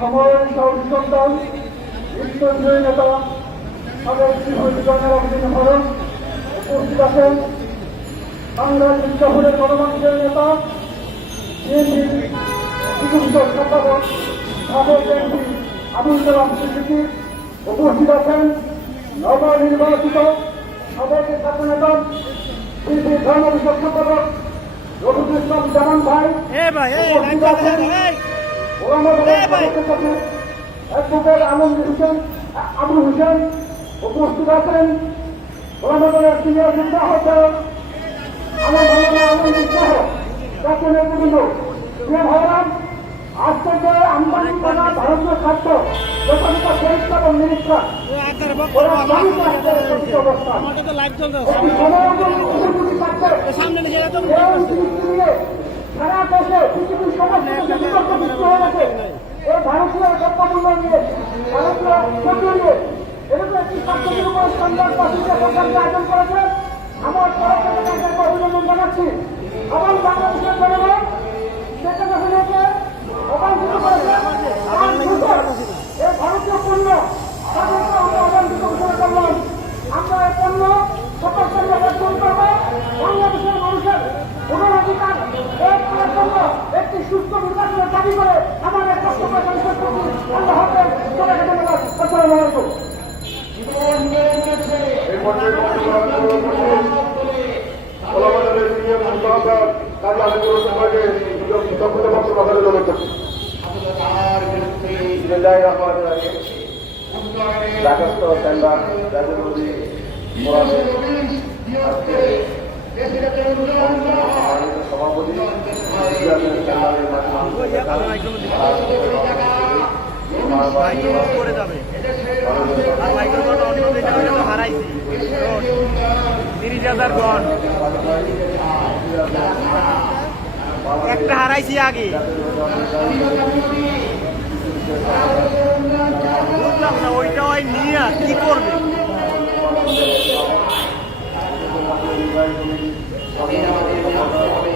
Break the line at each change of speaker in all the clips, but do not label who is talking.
সময় সন্তান বিশ্বজয়ী নেতা সাবেক শিবজনের অভিযোগ হরণ উপস্থিত আছেন। বাংলার মির্জাপুরের গণমানুষের নেতা সম্পাদক সাবেক এমপি আবুল কালাম সিদ্দিকী উপস্থিত আছেন। নবনির্বাচিত সাবেক ছাত্র নেতা ধর্ম বিষয়ক সম্পাদক রফিকুল ইসলাম জামান ভাই উপস্থিত আছেন। অ্যাডভোকেট আনন্দ হোসেন আবুল হোসেন উপস্থিত আছেন ওলামাদের সিনিয়র নেতা হচ্ছেন আমার ভালো আনন্দ সহ জাতীয় নেতৃবৃন্দ প্রিয় ভাইরাম আজ থেকে আমদানি করা ভারতীয় খাদ্য যথাযথ পরিষ্কার এবং নিরীক্ষা অবস্থান
সামনে
সারা দেশে পৃথিবীর সমস্ত বিতর্ক সৃষ্টি হয়ে গেছে এই ভারতীয় দ্রব্যমূল্য নিয়ে ভারতীয় দ্রব্য নিয়ে এরকম একটি কার্যকরী উপর সন্ধান বাসীকে সরকারকে আয়োজন করেছে আমার তরফ অভিনন্দন জানাচ্ছি আমার বাংলাদেশের জনগণ সেখানে হয়েছে অবাঞ্ছিত করেছে আর দ্রুত এই ভারতীয় পণ্য তাদেরকে আমরা অবাঞ্ছিত ঘোষণা করলাম আমরা এই পণ্য সকল পণ্য বর্জন করব বাংলাদেশের মানুষের ভোটাধিকার এক করার জন্য একটি সুস্থ নির্বাচনের দাবি করে আমার এক বক্তব্য সংসদ করছি আল্লাহ হাফেজ সবাইকে ধন্যবাদ আসসালামু আলাইকুম
এই পর্যায়ে কলাবাজারের সিনিয়র মুস্তাফা কাজী আলিমুর সবাইকে দক্ষতা বক্তব্য রাখার জন্য করছি
বিসমিল্লাহির রহমানির রহিম ঢাকাস্থ আজকে সম্মানিত সভাপতি গুজরাটের সেন্টারের
হারাইছি তিরিশ হাজার গন একটা হারাইছি আগে বুঝলাম না ওইটা ওই নিয়ে কি করবে দিছে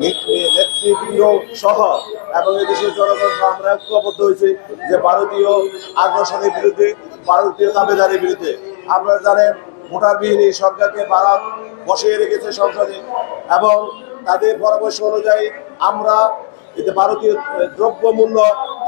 নেতৃবৃন্দ এবং এদেশের জনগণ আমরা হয়েছি যে ভারতীয় আগ্রাসনের বিরুদ্ধে ভারতীয় বিরুদ্ধে জানেন এই বসিয়ে রেখেছে এবং তাদের পরামর্শ অনুযায়ী আমরা এতে ভারতীয় দ্রব্য মূল্য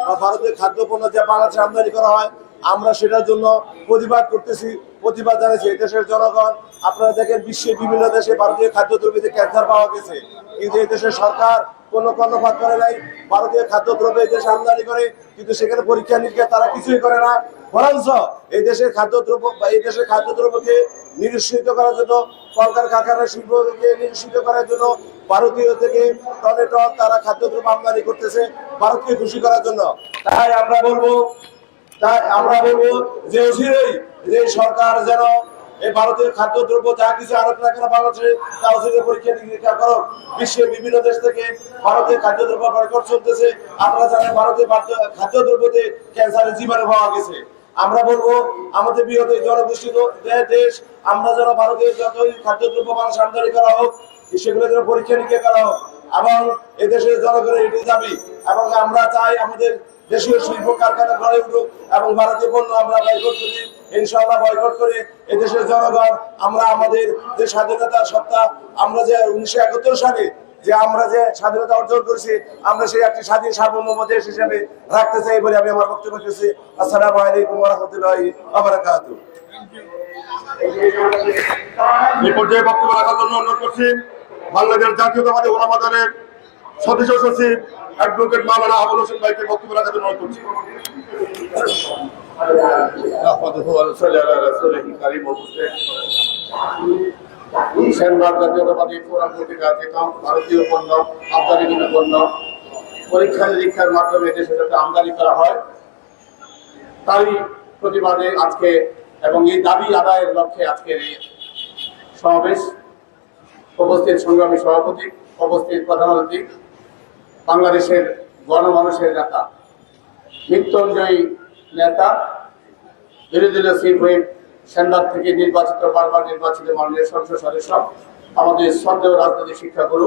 বা ভারতীয় খাদ্যপণ্য যে বাংলাদেশে আমদানি করা হয় আমরা সেটার জন্য প্রতিবাদ করতেছি। প্রতিবাদ জানাচ্ছি এই দেশের জনগণ। আপনারা দেখেন বিশ্বের বিভিন্ন দেশে ভারতীয় খাদ্যদ্রব্যতে ক্যান্সার পাওয়া গেছে। কিন্তু দেশের সরকার কোনো কর্ণপাত করে নাই। ভারতীয় খাদ্যদ্রব্য দেশে আমদানি করে, কিন্তু সেখানে পরীক্ষা নিরীক্ষা তারা কিছুই করে না। বরঞ্চ এই দেশের খাদ্যদ্রব্য বা এই দেশের খাদ্যদ্রব্যকে নিরুৎসাহিত করার জন্য কলকার কারখানা শিল্পকে নিরুৎসাহিত করার জন্য, ভারতীয় থেকে টনে টন তারা খাদ্যদ্রব্য আমদানি করতেছে, ভারতকে খুশি করার জন্য। তাই আমরা বলব, তাই আমরা বলব যে অচিরেই যে সরকার যেন এই ভারতীয় খাদ্যদ্রব্য যা কিছু আরোপ রাখে না বাংলাদেশে তা অচিরে পরীক্ষা নিরীক্ষা করো বিশ্বের বিভিন্ন দেশ থেকে ভারতীয় খাদ্যদ্রব্য বয়কট চলতেছে। আপনারা জানেন খাদ্য- খাদ্যদ্রব্যতে ক্যান্সারের জীবাণু পাওয়া গেছে। আমরা বলব, আমাদের বৃহৎ জনগোষ্ঠী দেশ, আমরা যেন ভারতীয় যতই খাদ্যদ্রব্য মানুষ আমদানি করা হোক, সেগুলো যেন পরীক্ষা নিরীক্ষা করা হোক। এবং এদেশের জনগণের এটি দাবি। এবং আমরা চাই আমাদের দেশীয় শিল্প কারখানা গড়ে উঠুক এবং ভারতীয় পণ্য আমরা বয়কট করি। ইনশাআল্লাহ বয়কট করে। এদেশের জনগণ, আমরা আমাদের যে স্বাধীনতা সত্তা, আমরা যে উনিশশো একাত্তর সালে যে আমরা যে স্বাধীনতা অর্জন করেছি, আমরা সেই একটি স্বাধীন সার্বভৌম দেশ হিসেবে রাখতে চাই বলে আমি আমার বক্তব্য রেখেছি। আসসালামু আলাইকুম রহমতুল্লাহ
এই পর্যায়ে বক্তব্য রাখার জন্য অনুরোধ করছি, বাংলাদেশ জাতীয়তাবাদী ওলামা সদস্য সচিব অ্যাডভোকেট মাওলানা আবুল হোসেন ভাইকে বক্তব্য রাখার জন্য অনুরোধ করছি।
نحمده ونصلي على رسوله الكريم ومسلم সেনবার জাতীয়তাবাদী ফোরাম কর্তৃক আয়োজিত ভারতীয় পণ্য আমদানিকৃত পণ্য
পরীক্ষা নিরীক্ষার মাধ্যমে দেশে যাতে আমদানি করা হয় তারই প্রতিবাদে আজকে এবং এই দাবি আদায়ের লক্ষ্যে আজকের এই সমাবেশ উপস্থিত সংগ্রামী সভাপতি উপস্থিত প্রধান অতিথি বাংলাদেশের গণমানুষের নেতা মৃত্যুঞ্জয়ী নেতা বিরোধী দলীয় চিফ হুইপ সেন্দার থেকে নির্বাচিত, বারবার নির্বাচিত মাননীয় সংসদ সদস্য, আমাদের শ্রদ্ধেয় রাজনৈতিক শিক্ষা গুরু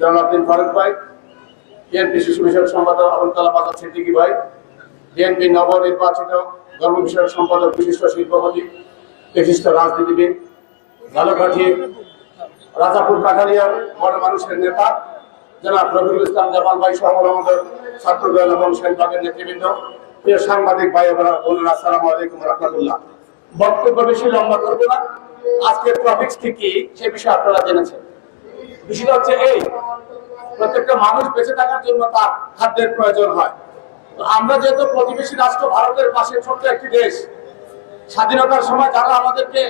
জনাবদিন ফারুক ভাই, বিএনপি শিশু বিষয়ক সম্পাদক আবুল কালাম সিদ্দিকী ভাই, বিএনপি নবনির্বাচিত ধর্ম বিষয়ক সম্পাদক বিশিষ্ট শিল্পপতি, বিশিষ্ট রাজনীতিবিদ ঝালকাঠি রাজাপুর কাঠালিয়ার বড় মানুষের নেতা, জনাব রফিকুল ইসলাম জামাল ভাই সহ আমাদের ছাত্রদল এবং সেনবাগের নেতৃবৃন্দ। সাংবাদিক ভাই বোনেরা আসসালামু আলাইকুম রহমতুল্লাহ। বক্তব্য বেশি লম্বা করব না। আজকের টপিক্স কি সে বিষয়ে আপনারা জেনেছেন। বিষয়টা হচ্ছে এই, প্রত্যেকটা মানুষ বেঁচে থাকার জন্য তার খাদ্যের প্রয়োজন হয়। আমরা যেহেতু প্রতিবেশী রাষ্ট্র, ভারতের পাশে ছোট্ট একটি দেশ, স্বাধীনতার সময় যারা আমাদেরকে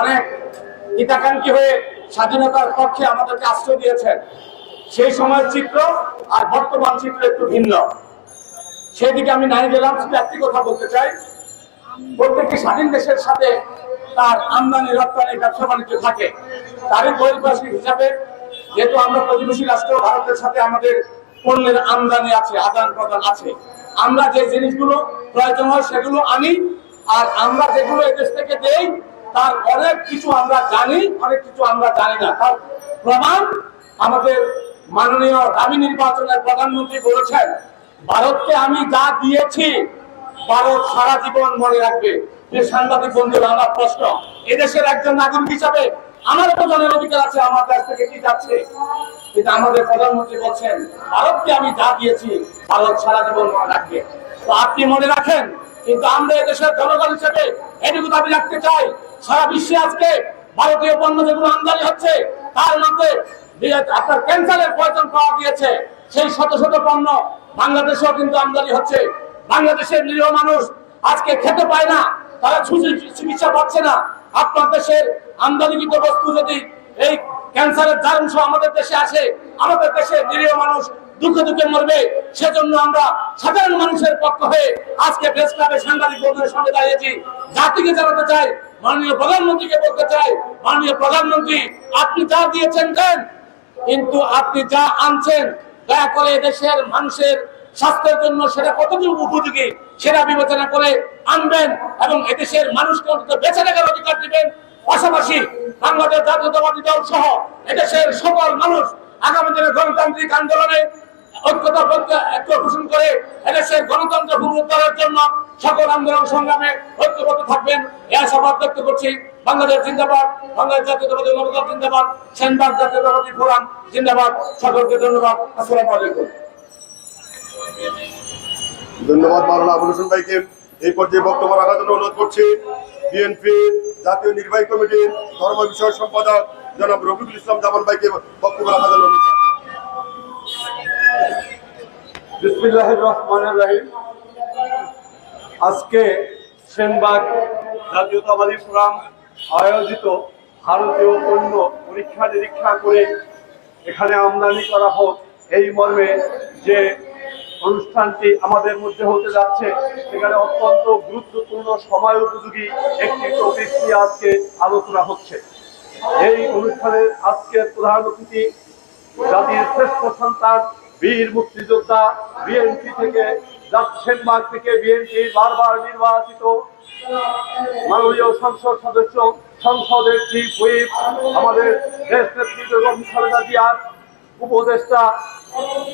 অনেক হিতাকাঙ্ক্ষী হয়ে স্বাধীনতার পক্ষে আমাদেরকে আশ্রয় দিয়েছেন, সেই সময়ের চিত্র আর বর্তমান চিত্র একটু ভিন্ন। সেই দিকে আমি নাই গেলাম শুধু একটি কথা বলতে চাই। প্রত্যেকটি স্বাধীন দেশের সাথে তার আমদানি, রপ্তানি, ব্যবসা বাণিজ্য থাকে। তারই পরিপার্শ্বিক হিসাবে যেহেতু আমরা প্রতিবেশী রাষ্ট্র, ভারতের সাথে আমাদের পণ্যের আমদানি আছে, আদান প্রদান আছে। আমরা যে জিনিসগুলো প্রয়োজন হয় সেগুলো আনি, আর আমরা যেগুলো এদেশ থেকে দেই, তার অনেক কিছু আমরা জানি, অনেক কিছু আমরা জানি না। তার প্রমাণ আমাদের মাননীয় দামি নির্বাচনের প্রধানমন্ত্রী বলেছেন ভারতকে আমি যা দিয়েছি, ভারত সারা জীবন মনে রাখবে। যে সাংবাদিক বন্ধুরা, আমার প্রশ্ন, এদেশের একজন নাগরিক হিসাবে আমার প্রধানের অধিকার আছে, আমার কাছ থেকে কি যাচ্ছে? কিন্তু আমাদের প্রধানমন্ত্রী বলছেন, ভারতকে আমি যা দিয়েছি, ভারত সারা জীবন মনে রাখবে। তো আপনি মনে রাখেন, কিন্তু আমরা এদেশের জনগণ হিসেবে এটুকু দাবি রাখতে চাই, সারা বিশ্বে আজকে ভারতীয় পণ্য যেগুলো আমদানি হচ্ছে, তার মধ্যে আপনার ক্যান্সারের প্রয়োজন পাওয়া গিয়েছে। সেই শত শত পণ্য বাংলাদেশেও কিন্তু আমদানি হচ্ছে। বাংলাদেশের নিরীহ মানুষ আজকে খেতে পায় না, তারা চিকিৎসা পাচ্ছে না। আপনার দেশের আমদানিকৃত বস্তু যদি এই ক্যান্সারের অংশ আমাদের দেশে আসে, আমাদের দেশের নিরীহ মানুষ দুঃখে দুঃখে মরবে। সেজন্য আমরা সাধারণ মানুষের পক্ষ হয়ে আজকে প্রেস ক্লাবে সাংবাদিক বন্ধুদের সঙ্গে দাঁড়িয়েছি। জাতিকে জানাতে চাই, মাননীয় প্রধানমন্ত্রীকে বলতে চাই, মাননীয় প্রধানমন্ত্রী, আপনি যা দিয়েছেন দেন। কিন্তু আপনি যা আনছেন, দয়া করে দেশের মানুষের স্বাস্থ্যের জন্য সেটা কতটুকু উপযোগী, সেটা বিবেচনা করে আনবেন এবং এদেশের মানুষকে অন্তত বেঁচে থাকার অধিকার দিবেন। পাশাপাশি বাংলাদেশ জাতীয়তাবাদী দল সহ এদেশের সকল মানুষ আগামী দিনে গণতান্ত্রিক আন্দোলনে ঐক্যতা ঐক্য ঘোষণ করে এদেশের গণতন্ত্র পুনরুদ্ধারের জন্য সকল আন্দোলন সংগ্রামে ঐক্যবদ্ধ থাকবেন, এ আশাবাদ করছি। বাংলাদেশ জিন্দাবাদ। বাংলাদেশ জাতীয়তাবাদী দল জিন্দাবাদ। সেনবাগ জাতীয়তাবাদী ফোরাম জিন্দাবাদ। সকলকে ধন্যবাদ। আসসালামু আলাইকুম।
ধন্যবাদ মাওলানা আবুল হোসেন ভাইকে। এই পর্যায়ে বক্তব্য রাখার জন্য অনুরোধ করছি বিএনপি জাতীয় নির্বাহী কমিটির ধর্ম বিষয়ক সম্পাদক জনাব রফিকুল ইসলাম জামান ভাইকে বক্তব্য রাখার জন্য অনুরোধ করছি।
বিসমিল্লাহির রহমানির রহিম। আজকে সেনবাগ জাতীয়তাবাদী ফোরাম আয়োজিত ভারতীয় পণ্য পরীক্ষা নিরীক্ষা করে এখানে আমদানি করা হোক, এই মর্মে যে অনুষ্ঠানটি আমাদের মধ্যে হতে যাচ্ছে, সেখানে অত্যন্ত গুরুত্বপূর্ণ সময় উপযোগী একটি টপিক নিয়ে আজকে আলোচনা হচ্ছে। এই অনুষ্ঠানের আজকের প্রধান অতিথি জাতির শ্রেষ্ঠ সন্তান, বীর মুক্তিযোদ্ধা, বিএনপি থেকে সেনবাগ থেকে বিএনপি বারবার নির্বাচিত মাননীয় সংসদ সদস্য, সংসদের চিফ হুইপ আমাদের দেশ নেত্রী বেগম খালেদা জিয়ার উপদেষ্টা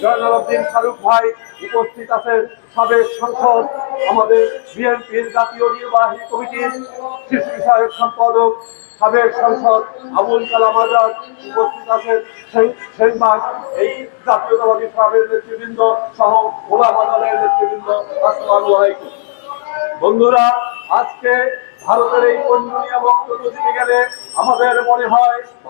জয়নালউদ্দিন ফারুক ভাই উপস্থিত আছেন। সাবেক সংসদ, আমাদের বিএনপির জাতীয় নির্বাহী কমিটির শিশু বিষয়ক সম্পাদক, সাবেক সংসদ আবুল কালাম আজাদ উপস্থিত আছেন। সেন- এই জাতীয়তাবাদী ফ্রামের নেতৃবৃন্দ সহ ওলা বাজারের নেতৃবৃন্দ, আসসালামু আলাইকুম। বন্ধুরা, আজকে ভারতের এই পণ্য নিয়ে বক্তব্য দিতে গেলে আমাদের মনে হয়